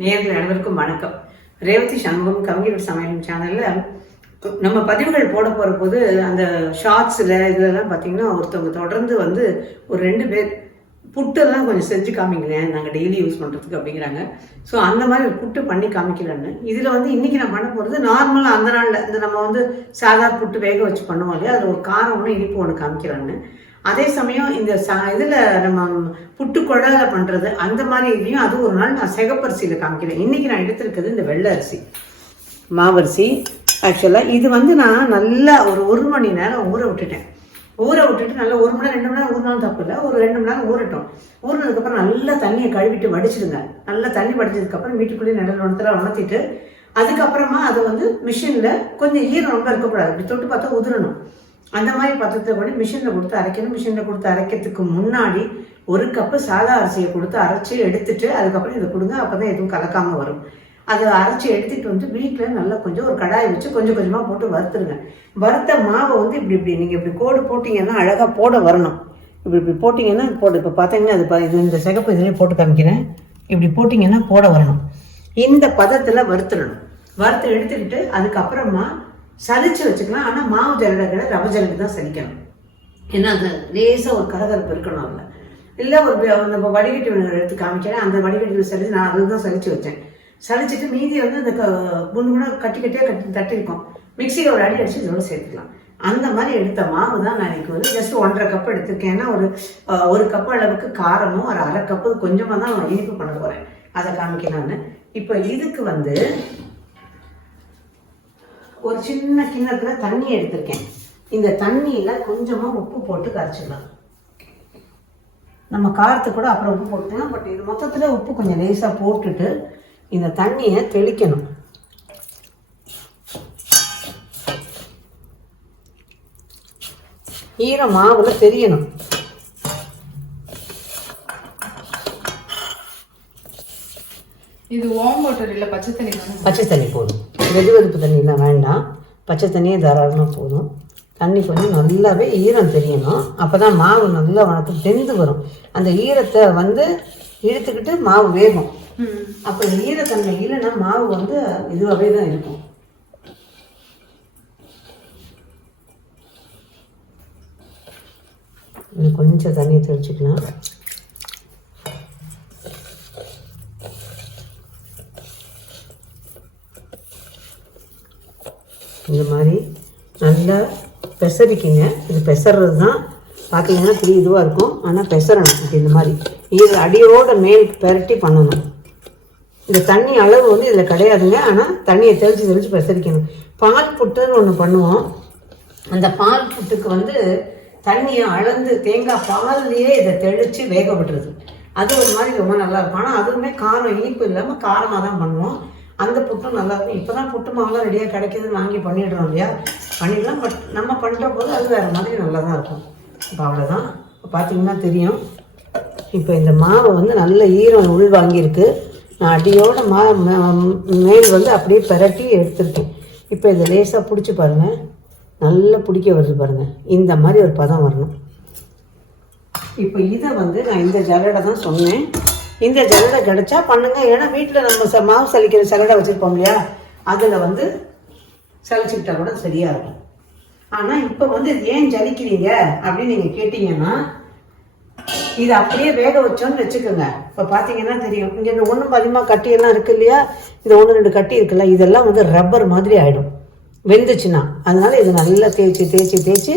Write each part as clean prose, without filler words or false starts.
நேயர்கள் அனைவருக்கும் வணக்கம். ரேவதி சண்முகம் கவிஞர் சமையல் சேனல்ல நம்ம பதிவுகள் போட போற போது அந்த ஷார்ட்ஸ்ல இதெல்லாம் பார்த்தீங்கன்னா ஒருத்தவங்க தொடர்ந்து வந்து ஒரு 2 பேர் புட்டெல்லாம் கொஞ்சம் செஞ்சு காமிக்கிறேன் நாங்கள் டெய்லி யூஸ் பண்ணுறதுக்கு அப்படிங்கிறாங்க. ஸோ அந்த மாதிரி ஒரு புட்டு பண்ணி காமிக்கலன்னு இதில் வந்து இன்றைக்கி நான் பண்ண போகிறது நார்மலாக அந்த நாளில் இந்த நம்ம வந்து சாதா புட்டு வேக வச்சு பண்ணுவோம் இல்லையா, அதில் ஒரு காரம் ஒன்று இனிப்பு ஒன்று காமிக்கிறான்னு. அதே சமயம் இந்த இதில் நம்ம புட்டு குழலை பண்ணுறது அந்த மாதிரி இதையும் அது ஒரு நாள் நான் சிகப்பரிசியில் காமிக்கிறேன். இன்றைக்கி நான் எடுத்துருக்கிறது இந்த வெள்ளை அரிசி மாவரிசி. ஆக்சுவலாக இது வந்து நான் நல்லா ஒரு மணி நேரம் ஊற விட்டுட்டு நல்லா 1 மணி நேரம் 2 மணி நேரம் ஊறினாலும் தப்பு இல்லை, ஒரு 2 மணி நேரம் ஊறட்டும். ஊறினதுக்கப்புறம் நல்லா தண்ணியை கழுவிட்டு வடிச்சிடுங்க. நல்லா தண்ணி வடிச்சதுக்கப்புறம் வீட்டுக்குள்ளேயே நடுவில் உணர்த்திட்டு அதுக்கப்புறமா அதை வந்து மிஷினில் கொஞ்சம் ஈரம் ரொம்ப இருக்கக்கூடாது, அப்படி தொட்டு பார்த்தா உதிரணும். அந்த மாதிரி பத்திரத்தை கூட மிஷினில் கொடுத்து அரைக்கணும். மிஷினில் கொடுத்து அரைக்கிறதுக்கு முன்னாடி 1 கப்பு சாதா அரிசியை கொடுத்து அரைச்சி எடுத்துட்டு அதுக்கப்புறம் இதை கொடுங்க. அப்போ தான் எதுவும் கலக்காமல் வரும். அதை அரைச்சி எடுத்துகிட்டு வந்து வீட்டில் நல்லா கொஞ்சம் ஒரு கடாயை வச்சு கொஞ்சம் கொஞ்சமாக போட்டு வறுத்துருங்க. வறுத்த மாவை வந்து இப்படி நீங்கள் இப்படி கோடு போட்டிங்கன்னா அழகாக போட வரணும். இப்படி போட்டிங்கன்னா போடு. இப்போ பார்த்தீங்கன்னா இது இந்த சிகப்பு இதுலேயே போட்டு காமிக்கிறேன். இப்படி போட்டிங்கன்னா போட வரணும். இந்த பதத்தில் வறுத்துடணும். வறுத்து எடுத்துக்கிட்டு அதுக்கப்புறமா சலிச்சு வச்சுக்கலாம். ஆனால் மாவு ஜல்லடை ரவை ஜல்லடை தான் சலிக்கணும். ஏன்னா அந்த லேசாக ஒரு கரகரப்பு இருக்கணும். அதில் இல்லை ஒரு நம்ம வடிகட்டி எடுத்து காமிக்கிறேன். அந்த வடிகட்டி சலிச்சு நான் அதுதான் சலிச்சு வச்சேன். சளிச்சிட்டு மீதி வந்து இந்த குண்டு கட்டியாக தட்டிருக்கோம். மிக்சியில் ஒரு அடி அடிச்சு இதோட சேர்த்துக்கலாம். அந்த மாதிரி எடுத்த மாவு தான் நான் இன்னைக்கு வந்து ஜஸ்ட் 1.5 கப் எடுத்திருக்கேன். ஏன்னா ஒரு கப் அளவுக்கு காரமும் ஒரு 1/2 கப்பு கொஞ்சமாக தான் நான் இனிப்பு பண்ண போகிறேன். அதை காமிக்கலான்னு. இப்போ இதுக்கு வந்து ஒரு சின்ன கிண்ணத்தில் தண்ணி எடுத்திருக்கேன். இந்த தண்ணியில் கொஞ்சமாக உப்பு போட்டு கரைச்சிடலாம். நம்ம காரத்துக்கு கூட அப்புறம் உப்பு போட்டுக்கலாம். பட் இது மொத்தத்தில் உப்பு கொஞ்சம் லேசாக போட்டுட்டு இந்த தண்ணியை தெளிக்கணும். ஈர மாவுல தெரியணும். இது வார்ம் வாட்டர் இல்லை, பச்சை தண்ணி. பச்சை தண்ணி போதும். வெதுவெதுப்பு தண்ணிலாம் வேண்டாம், பச்சை தண்ணியே தாராளமாக போதும். தண்ணி கொஞ்சம் நல்லாவே ஈரம் தெரியணும். அப்போ தான் மாவு நல்லா உனக்கு வெந்து வரும். அந்த ஈரத்தை வந்து இழுத்துக்கிட்டு மாவு வேகும். அப்போ ஈரத்தன்மை இல்லைன்னா மாவு வந்து இதுவாகவே தான் இருக்கும். இன்னும் கொஞ்சம் தண்ணியை தெளிச்சுக்கலாம். இந்த மாதிரி நல்லா பெசரிக்கிங்க. இது பெசறது தான் பார்த்தீங்கன்னா பெரிய இதுவாக இருக்கும். ஆனால் பெசரணும். இந்த மாதிரி இது அடியோட மேல் பெரட்டி பண்ணணும். இந்த தண்ணி அளவு வந்து இதில் கிடையாதுங்க. ஆனால் தண்ணியை தெளித்து பெசரிக்கணும். பால் புட்டுன்னு ஒன்று பண்ணுவோம். அந்த பால் புட்டுக்கு வந்து தண்ணியை அளந்து தேங்காய் பால்லையே இதை தெளித்து வேக விடுறது. அது ஒரு மாதிரி ரொம்ப நல்லாயிருக்கும். ஆனால் அதுவுமே காரம் இனிப்பு இல்லாமல் காரமாக தான் பண்ணுவோம். அந்த புட்டும் நல்லாயிருக்கும். இப்போ தான் புட்டு மாவுலாம் ரெடியாக கிடைக்கிதுன்னு வாங்கி பண்ணிடுறோம் இல்லையா, பண்ணிடலாம். பட் நம்ம பண்ணுற போது அது வேறு மாதிரி நல்லா தான் இருக்கும். இப்போ அவ்வளோதான். இப்போ பார்த்தீங்கன்னா தெரியும். இப்போ இந்த மாவை வந்து நல்ல ஈரம் உள் வாங்கியிருக்கு. நான் அடியோட மேல் வந்து அப்படியே பரட்டி எடுத்துருக்கேன். இப்போ இதை லேசாக பிடிச்சி பாருங்கள். நல்லா பிடிக்க வருது பாருங்கள். இந்த மாதிரி ஒரு பதம் வரணும். இப்போ இதை வந்து நான் இந்த ஜல்லடை தான் சொன்னேன். இந்த ஜல்லடை கிடச்சா பண்ணுங்கள். ஏன்னா வீட்டில் நம்ம மாவு சலிக்கிற ஜல்லடை வச்சுருப்போம் இல்லையா, அதில் வந்து சலிச்சுக்கிட்டா கூட சரியாக இருக்கும். ஆனால் இப்போ வந்து இது ஏன் ஜலிக்கிறீங்க அப்படின்னு நீங்கள் கேட்டிங்கன்னா, இது அப்படியே வேக வச்சோன்னு வச்சுக்கோங்க. இப்போ பார்த்தீங்கன்னா தெரியும். இங்கே இந்த 1 அதிகமாக கட்டியெல்லாம் இருக்குது இல்லையா, இந்த 1-2 கட்டி இருக்குல்ல, இதெல்லாம் வந்து ரப்பர் மாதிரி ஆகிடும் வெந்துச்சுன்னா. அதனால இது நல்லா தேய்ச்சி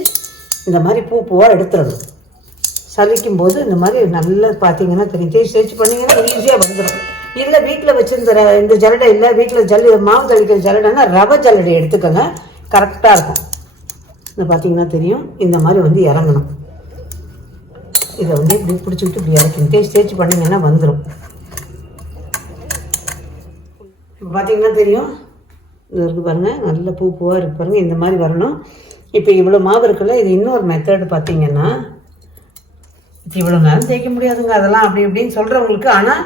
இந்த மாதிரி பூவாக எடுத்துடணும். சலிக்கும் போது இந்த மாதிரி நல்லா பார்த்தீங்கன்னா தெரியும். தேய்ச்சி பண்ணிங்கன்னா ஈஸியாக வந்துடும். இல்லை வீட்டில் வச்சுருந்த இந்த ஜல்லடை இல்லை, வீட்டில் மாவு ஜலிக்கிற ஜல்லடைன்னா ரவை ஜல்லடை எடுத்துக்கோங்க, கரெக்டாக இருக்கும். இந்த பார்த்தீங்கன்னா தெரியும். இந்த மாதிரி வந்து இறங்கணும். இதை வந்து இப்படி பிடிச்சிக்கிட்டு இப்படி இறக்கணும். தேய்ச்சி பண்ணிங்கன்னா வந்துடும். இப்போ பார்த்தீங்கன்னா தெரியும். இது இருக்குது பாருங்கள், நல்ல பூவாக இருக்குது பாருங்கள். இந்த மாதிரி வரணும். இப்போ இவ்வளோ மாவு இருக்குல்ல, இது இன்னொரு மெத்தடு பார்த்தீங்கன்னா, இவ்வளோ நேரம் தேய்க்க முடியாதுங்க அதெல்லாம் அப்படி இப்படின்னு சொல்கிறவங்களுக்கு. ஆனால்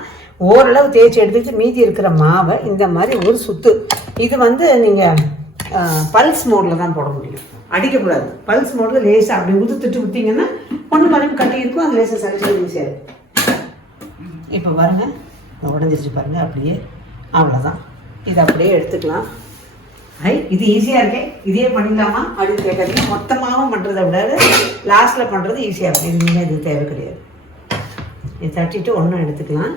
ஓரளவு தேய்ச்சி எடுத்துக்கிட்டு மீதி இருக்கிற மாவை இந்த மாதிரி ஒரு சுற்று. இது வந்து நீங்கள் பல்ஸ் மோடில் தான் போட முடியும், அடிக்கக்கூடாது. பல்ஸ் மோடில் லேசாக அப்படி உதுத்துட்டு விட்டிங்கன்னா ஒன்று மணி கட்டி இருக்கும். அது லேசாக சளிச்சு ஈஸியாக. இப்போ பாருங்கள், உடஞ்சிருச்சு பாருங்கள். அப்படியே அவ்வளோதான். இதை அப்படியே எடுத்துக்கலாம். இது ஈஸியாக இருக்கே, இதே பண்ணிடலாமா அப்படின்னு கேட்காதீங்க. மொத்தமாகவும் பண்ணுறதை விட லாஸ்ட்டில் பண்ணுறது ஈஸியாக இருக்கும். இதுவுமே இது தேவை கிடையாது. இது தட்டிட்டு ஒன்றும் எடுத்துக்கலாம்.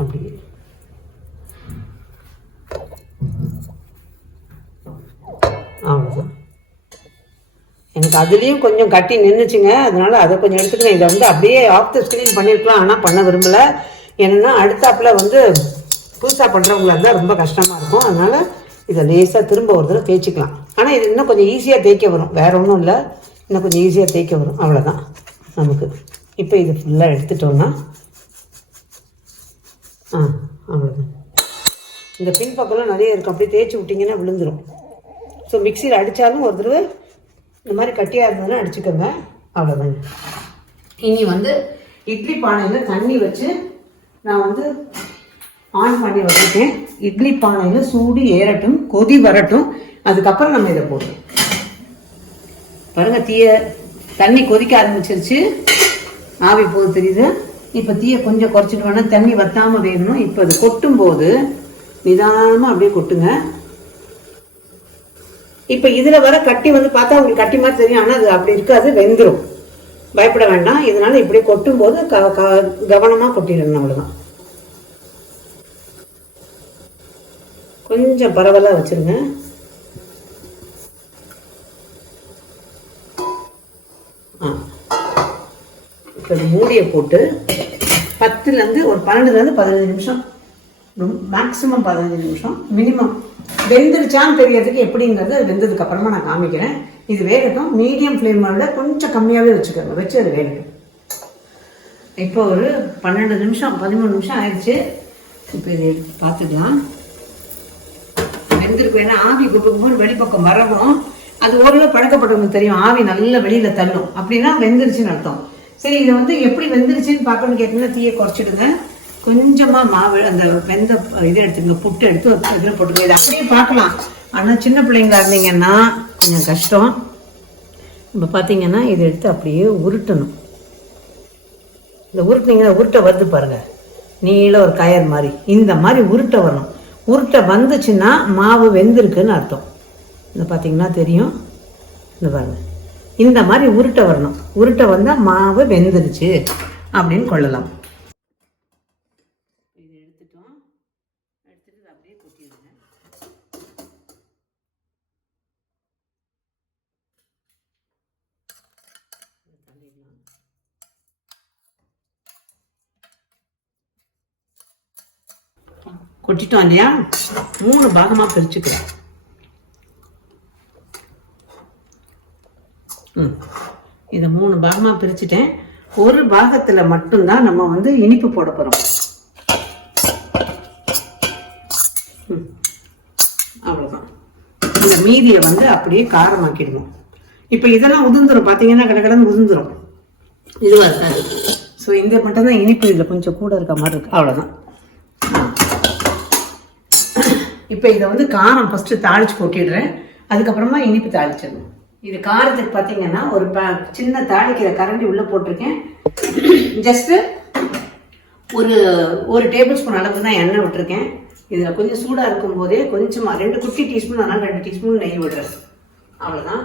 அப்படி அவ்வளோதான். எனக்கு அதுலேயும் கொஞ்சம் கட்டி நின்றுச்சுங்க, அதனால அதை கொஞ்சம் எடுத்துக்கிறேன். இதை வந்து அப்படியே ஆஃப் த ஸ்க்ரீன் பண்ணியிருக்கலாம், ஆனால் பண்ண விரும்பலை. ஏன்னா அடுத்தாப்பில் வந்து புதுசாக பண்ணுறவங்களா இருந்தால் ரொம்ப கஷ்டமாக இருக்கும். அதனால் இதை லேசாக திரும்ப ஒரு தடவை தேய்ச்சிக்கலாம். ஆனால் இது இன்னும் கொஞ்சம் ஈஸியாக தேய்க்க வரும், வேறு ஒன்றும் இல்லை, இன்னும் கொஞ்சம் ஈஸியாக தேய்க்க வரும். அவ்வளோதான் நமக்கு. இப்போ இது ஃபுல்லாக எடுத்துட்டோன்னா அவ்வளோதான். இந்த பின்பக்கம்லாம் நிறைய இருக்கும், அப்படியே தேய்ச்சி விட்டிங்கன்னா விழுந்துடும். ஸோ மிக்சியில் அடித்தாலும் ஒரு தடவை இந்த மாதிரி கட்டியாக இருந்ததுன்னா அடிச்சுக்கோங்க. அவ்வளோதாங்க. இனி வந்து இட்லி பானையில் தண்ணி வச்சு நான் வந்து ஆன் பண்ணி வச்சுருக்கேன். இட்லி பானையில் சூடு ஏறட்டும், கொதி வரட்டும், அதுக்கப்புறம் நம்ம இதை போடுறோம். பாருங்கள், தண்ணி கொதிக்க ஆரம்பிச்சிருச்சு, ஆவி போது தெரியுது. இப்போ தீயை கொஞ்சம் குறைச்சிட்டு வேணால் தண்ணி வற்றாமல் வேகணும். இப்போ அது கொட்டும் போது நிதானமாக அப்படியே கொட்டுங்க. இப்போ இதில் வர கட்டி வந்து பார்த்தா உங்களுக்கு கட்டி மாதிரி தெரியும், ஆனால் அது அப்படி இருக்காது, வெந்துடும். பயப்பட வேண்டாம். இதனால இப்படி கொட்டும் போது கவனமாக கொட்டிடணும். அவ்வளோதான். கொஞ்சம் பரவலாக வச்சிருங்க. இப்போ மூடியை போட்டு 10லேருந்து ஒரு 12லேருந்து 15 நிமிஷம், மேக்ஸிமம் 15 நிமிஷம் மினிமம் வெந்துருச்சான்னு தெரியறதுக்கு எப்படிங்கிறது வெந்ததுக்கு அப்புறமா நான் காமிக்கிறேன். இது வேகட்டும். மீடியம் ஃப்ளேமோட கொஞ்சம் கம்மியாகவே வச்சுக்கோங்க, வச்சு அது வேகட்டும். இப்போ ஒரு 12 நிமிஷம் 13 நிமிஷம் ஆயிடுச்சு. இப்போ இது பார்த்துக்கலாம். வெந்திருக்கு. ஏன்னா ஆவி குப்புக்கும்போது வெளிப்பக்கம் வரவும் அது ஓரளவு பழக்கப்பட்டவங்களுக்கு தெரியும், ஆவி நல்லா வெளியில தள்ளும், அப்படின்னா வெந்துருச்சுன்னு அர்த்தம். சரி, இதை வந்து எப்படி வெந்துருச்சுன்னு பார்க்கணும்னு கேட்டீங்கன்னா தீயை குறைச்சிடுங்க. கொஞ்சமா மாவு அந்த வெந்த இதை எடுத்துங்க, புட்டு எடுத்து ஒரு இதில் போட்டுங்க. இதை அப்படியே பார்க்கலாம், ஆனால் சின்ன பிள்ளைங்களா இருந்தீங்கன்னா கொஞ்சம் கஷ்டம். இப்போ பார்த்தீங்கன்னா இதை எடுத்து அப்படியே உருட்டணும். இந்த உருட்டினீங்கன்னா உருட்டை வருது பாருங்க, நீள ஒரு கயர் மாதிரி, இந்த மாதிரி உருட்ட வரணும். உருட்ட வந்துச்சுன்னா மாவு வெந்திருக்குன்னு அர்த்தம். இந்த பார்த்தீங்கன்னா தெரியும், இந்த பாருங்க, இந்த மாதிரி உருட்ட வரணும். உருட்ட வந்தால் மாவு வெந்துருச்சு அப்படின்னு கொள்ளலாம். இது எடுத்துட்டோம். எடுத்துட்டு அப்படியே கொட்டிடுங்க. கொட்டிட்டோம் இல்லையா? 3 பாகமாக பிரிச்சுக்கலாம். இதை 3 பாகமாக பிரிச்சுட்டேன். ஒரு பாகத்தில் மட்டும்தான் நம்ம வந்து இனிப்பு போட போகிறோம். அவ்வளோதான். இந்த மீதியை வந்து அப்படியே காரமாக்கிடணும். இப்போ இதெல்லாம் உதிர்ந்துடும், பார்த்தீங்கன்னா கடகடன்னு உதிர்ந்துடும், இதுவாக இருக்காது. ஸோ இந்த மட்டும் தான் இனிப்பு இதில் கொஞ்சம் கூட இருக்க மாதிரி இருக்கு. அவ்வளோதான். இப்போ இதை வந்து காரம் ஃபஸ்ட்டு தாளிச்சு கொட்டிடுறேன், அதுக்கப்புறமா இனிப்பு தாளிச்சிடணும். இது காரத்துக்கு பார்த்தீங்கன்னா ஒரு சின்ன தாளிக்கிற கரண்டி உள்ளே போட்டிருக்கேன். ஜஸ்ட்டு ஒரு டேபிள் ஸ்பூன் அளவுக்கு தான் எண்ணெய் விட்டுருக்கேன். இதில் கொஞ்சம் சூடாக இருக்கும் போதே கொஞ்சமாக 2 குட்டி டீஸ்பூன், அதனால் 2 டீஸ்பூன் நெய் விடுறேன். அவ்வளோதான்.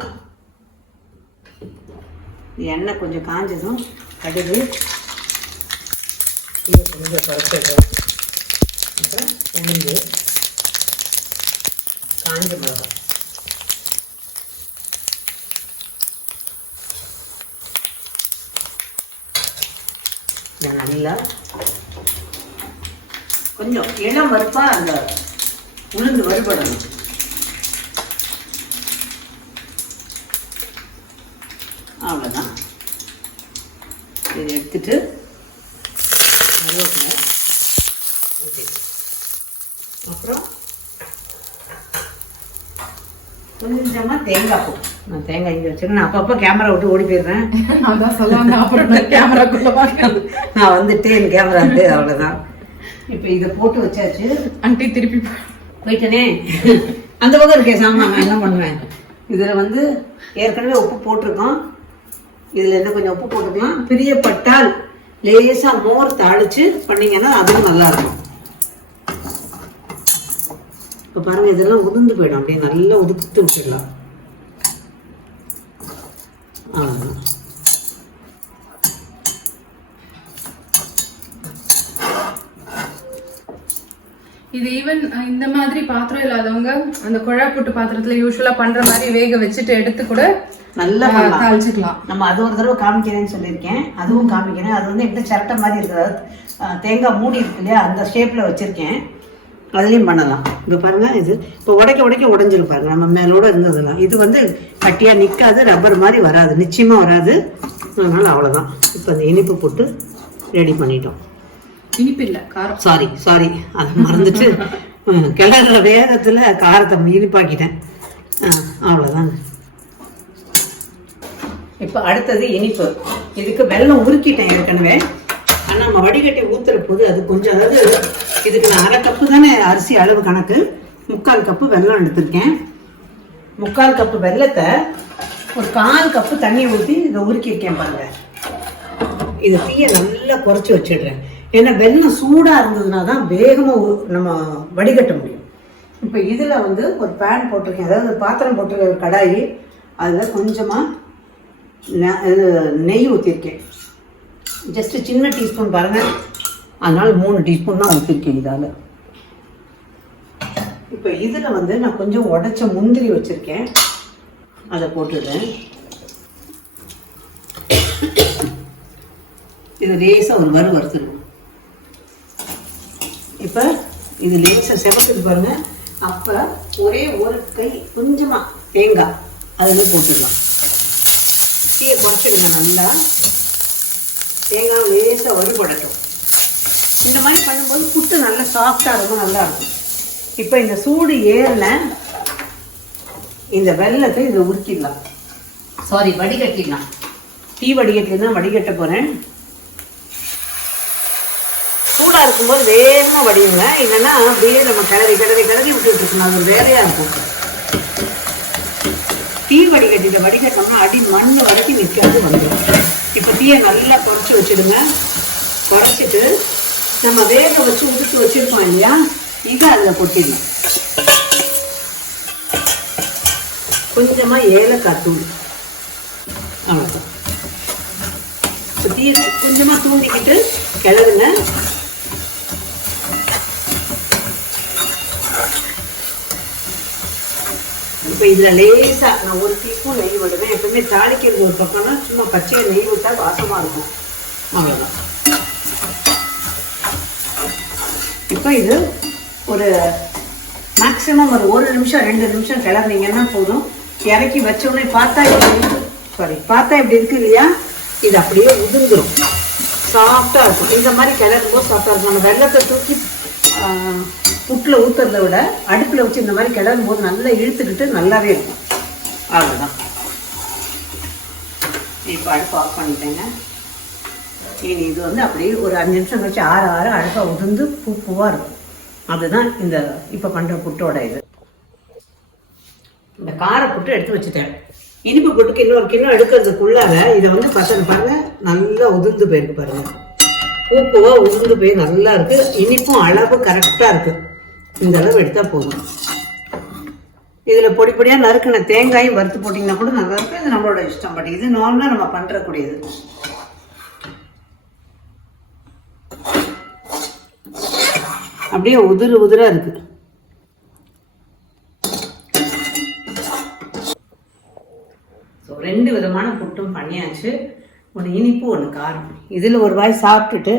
எண்ணெய் கொஞ்சம் காஞ்சதும் கடுகு இதை கொஞ்சம் குறைச்சிடுறேன். அப்புறம் உளுந்து, காஞ்ச மிளகாய், நல்லா கொஞ்சம் இளம் வறுப்பா அந்த உளுந்து வறுபடணும். அவ்வளோதான். இதை எடுத்துட்டு அப்புறம் கொஞ்சமா தேங்காய் பூ. நான் தேங்காய் இங்கே வச்சிருக்கேன். நான் அப்பப்போ கேமரா விட்டு ஓடி போயிடுறேன். அதான் சொல்லுவாங்க, அப்புறம் கேமராக்குள்ள பார்க்க நான் வந்துட்டேன் கேமராக்கு. அவ்வளோதான். இப்போ இதை போட்டு வச்சாச்சு. ஆண்டி திருப்பி போயிட்டனே, அந்த பக்கம் இருக்கேன் சாமா. நான் என்ன பண்ணுவேன், இதில் வந்து ஏற்கனவே உப்பு போட்டிருக்கோம். இதில் என்ன கொஞ்சம் உப்பு போட்டுக்கலாம். பிரியப்பட்டால் லேசா மோர் தாளிச்சு பண்ணீங்கன்னா அதுவும் நல்லா இருக்கும். இப்போ பாருங்க, இதெல்லாம் உதிர்ந்து போயிடும். அப்படியே நல்லா உதுத்து விட்டுடலாம். இது ஈவன் இந்த மாதிரி பாத்திரம் இல்லாதவங்க அந்த குழா புட்டு பாத்திரத்துல யூஸ்வலா பண்ற மாதிரி வேக வச்சுட்டு எடுத்து கூட நல்லா தாளிச்சுக்கலாம். நம்ம அது ஒரு தடவை காமிக்கிறேன்னு சொல்லியிருக்கேன், அதுவும் காமிக்கிறேன். அது வந்து எப்படி சரட்டை மாதிரி இருக்கிறது, தேங்காய் மூடி இருக்கு இல்லையா, அந்த ஷேப்ல வச்சிருக்கேன். அதுலேயும் பண்ணலாம். இப்போ பாருங்க, இது இப்போ உடைக்க உடைஞ்சிரும் பாருங்க. நம்ம மேலோட இருந்ததுலாம் இது வந்து கட்டியா நிற்காது, ரப்பர் மாதிரி வராது, நிச்சயமா வராது. அதனால அவ்வளோதான். இப்போ அந்த இனிப்பு போட்டு ரெடி பண்ணிட்டோம். இனிப்பு இல்லை, காரம். சாரி அதை மறந்துட்டு கிளறுற வேகத்தில் காரத்தை இனிப்பாக்கிட்டேன். அவ்வளோதாங்க. இப்போ அடுத்தது இனிப்பு. இதுக்கு வெல்லம் உருக்கிட்டேன் ஏற்கனவே. ஆனால் நம்ம வடிகட்டி ஊற்றுற போது அது கொஞ்சம், அதாவது இதுக்கு நான் 1/2 கப்பு தானே அரிசி அளவு கணக்கு, 3/4 கப்பு வெல்லம் எடுத்திருக்கேன். 3/4 கப்பு வெல்லத்தை ஒரு 1/4 கப்பு தண்ணி ஊற்றி இதை உருக்கியிருக்கேன் பாருங்க. இதை தீயை நல்லா குறைச்சி வச்சிடுறேன். ஏன்னா வெல்லம் சூடாக இருந்ததுனா தான் வேகமாக நம்ம வடிகட்ட முடியும். இப்போ இதில் வந்து ஒரு பேன் போட்டிருக்கேன், அதாவது பாத்திரம் போட்டிருக்க கடாயி, அதில் கொஞ்சமாக நெய் ஊற்றிருக்கேன். ஜஸ்ட் சின்ன டீஸ்பூன் பாருங்கள், அதனால 3 டீஸ்பூன் தான் ஊற்றிருக்கேன் இதால். இப்போ இதில் வந்து நான் கொஞ்சம் உடைச்ச முந்திரி வச்சுருக்கேன், அதை போட்டுடுறேன். இது லேசாக ஒரு வறுத்துடும். இப்போ இது லேசாக செவக்குது பாருங்க. அப்போ ஒரே ஒரு கை கொஞ்சமாக தேங்காய் அதில் போட்டுடலாம். தீயை குறைச்சிடுங்க நல்லா. தேங்காய் லேசாக வறுபடட்டும். இந்த மாதிரி பண்ணும்போது புட்டு நல்லா சாஃப்டாக இருக்கும், நல்லா இருக்கும். இப்போ இந்த சூடு ஏறின இந்த வெல்லத்தை இதை உருக்கிடலாம். வடிகட்டிடலாம். டீ வடிகட்டி தான் வடிகட்ட போகிறேன். சூடாக இருக்கும்போது வேகமாக வடியுங்க, இல்லைன்னா அப்படியே நம்ம கிளறி விட்டுட்டு இருக்கணும். அது ஒரு வேலையாக இருக்கும். டீ வடிகட்டிட்ட வடிகட்டோம்னா அடி மண் வரைக்கும் நிற்காது வந்துடும். இப்போ டீயை நல்லா குறைச்சி வச்சுடுங்க. குறைச்சிட்டு நம்ம வேக வச்சு உதுத்து வச்சுருக்கோம் இல்லையா, இதை அதில் கொட்டிடலாம். கொஞ்சமாக ஏலக்காய் தூள், அவ்வளோதான். டீயை கொஞ்சமாக தூண்டிக்கிட்டு கிளறுங்க. இப்போ இதில் லேசாக நான் 1 டீஸ்பூன் நெய் விடுவேன். எப்பவுமே தாளிக்கிறது ஒரு பக்கம்னா சும்மா பச்சையை நெய் விட்டால் வாசமாக இருக்கும். அவ்வளோதான். இப்போ இது ஒரு மேக்ஸிமம் ஒரு 1 நிமிஷம் 2 நிமிஷம் கிளறினீங்கன்னா போதும். இறக்கி வச்ச உடனே பார்த்தா இப்படி இருக்கு இல்லையா, இது அப்படியே உதிர்ந்துடும், சாஃப்டாக இருக்கும். இந்த மாதிரி கிளறும்போது சாஃப்டாக இருக்கும். நம்ம வெள்ளத்தை தூக்கி புட்டில் ஊற்றுறத விட அடுப்பில் வச்சு இந்த மாதிரி கிளறும் போது நல்லா இழுத்துக்கிட்டு நல்லாவே இருக்கும். அவ்வளோதான். இப்போ அடுப்பு ஆஃப் பண்ணிட்டேங்க. இனி இது வந்து அப்படியே ஒரு 5 நிமிஷம் கழிச்சு ஆற அடுப்பை உதிர்ந்து பூவாக இருக்கும். அதுதான் இந்த இப்போ பண்ணுற புட்டோட இது. இந்த கார புட்டு எடுத்து வச்சுட்டேன். இனிப்பு புட்டுக்கு இன்னொரு கிண்ணம் எடுக்கிறதுக்குள்ளாக இதை வந்து பசங்க பாருங்க, நல்லா உதிர்ந்து போயிருக்கு பாருங்க. பூவாக உதிர்ந்து போய் நல்லா இருக்கு. இனிப்பும் அளவு கரெக்டாக இருக்கு. இந்த அளவு எடுத்தால் போதும். இதில் பொடியாக நறுக்கின தேங்காயும் வறுத்து போட்டிங்கன்னா கூட நல்லா இருக்கும். இது நம்மளோட இஷ்டம். பட் இது நார்மலாக நம்ம பண்ணுறக்கூடியது. அப்படியே உதிராக இருக்கு. ஸோ 2 விதமான புட்டும் பண்ணியாச்சு. ஒன்று இனிப்பு, ஒன்று காரம். இதில் ஒரு வாய் சாப்பிட்டுட்டு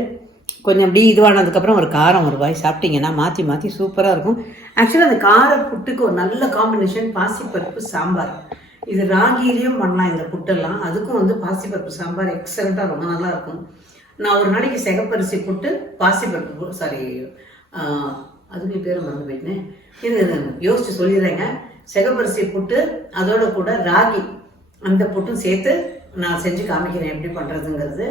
கொஞ்சம் அப்படி இதுவானதுக்கப்புறம் ஒரு காரம் ஒரு வாய் சாப்பிட்டீங்கன்னா மாற்றி சூப்பராக இருக்கும். ஆக்சுவலாக அந்த கார புட்டுக்கு ஒரு நல்ல காம்பினேஷன் பாசிப்பருப்பு சாம்பார். இது ராகிலையும் பண்ணலாம் இந்த புட்டெல்லாம். அதுக்கும் வந்து பாசிப்பருப்பு சாம்பார் எக்ஸலண்ட்டாக ரொம்ப நல்லா இருக்கும். நான் ஒரு நாளைக்கு சிகப்பரிசி புட்டு பாசிப்பருப்பு அதுக்கு பேர் மறந்து போயிட்டேன். இது யோசிச்சு சொல்லிடுறேங்க. சிகப்பரிசி புட்டு அதோட கூட ராகி அந்த புட்டும் சேர்த்து நான் செஞ்சு காமிக்கிறேன் எப்படி பண்ணுறதுங்கிறது.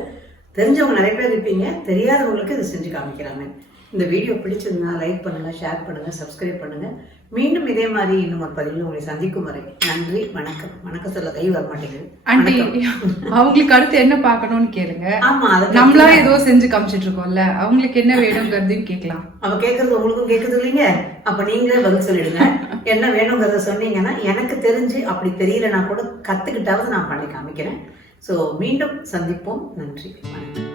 தெரிஞ்சவங்க நிறைய பேர் இருப்பீங்க, தெரியாதவங்களுக்கு இது செஞ்சு காமிக்கிறாங்க. இந்த வீடியோ பிடிச்சிருந்தா லைக் பண்ணுங்க, ஷேர் பண்ணுங்க, சப்ஸ்கிரைப் பண்ணுங்க. மீண்டும் இதே மாதிரி இன்னும் ஒரு பதிவில் உங்களை சந்திக்கும் வரை நன்றி, வணக்கம். வணக்கம் சொல்ல கை வர மாட்டேங்குது. ஆண்டி, அவங்களுக்கு அடுத்து என்ன பார்க்கணும்னு கேளுங்க. ஆமா, நம்மளா ஏதோ செஞ்சு காமிச்சிட்டு இருக்கோம்ல, அவங்களுக்கு என்ன வேணுங்கிறதையும் கேட்கலாம். அவ கேட்கறது உங்களுக்கும் கேட்குது இல்லைங்க. அப்ப நீங்களே பதில் சொல்லிடுங்க. என்ன வேணுங்கிறத சொன்னீங்கன்னா எனக்கு தெரிஞ்சு, அப்படி தெரியலன்னா கூட கத்துக்கிட்டாவது நான் பண்ணி காமிக்கிறேன். ஸோ மீண்டும் சந்திப்போம். நன்றி, வணக்கம்.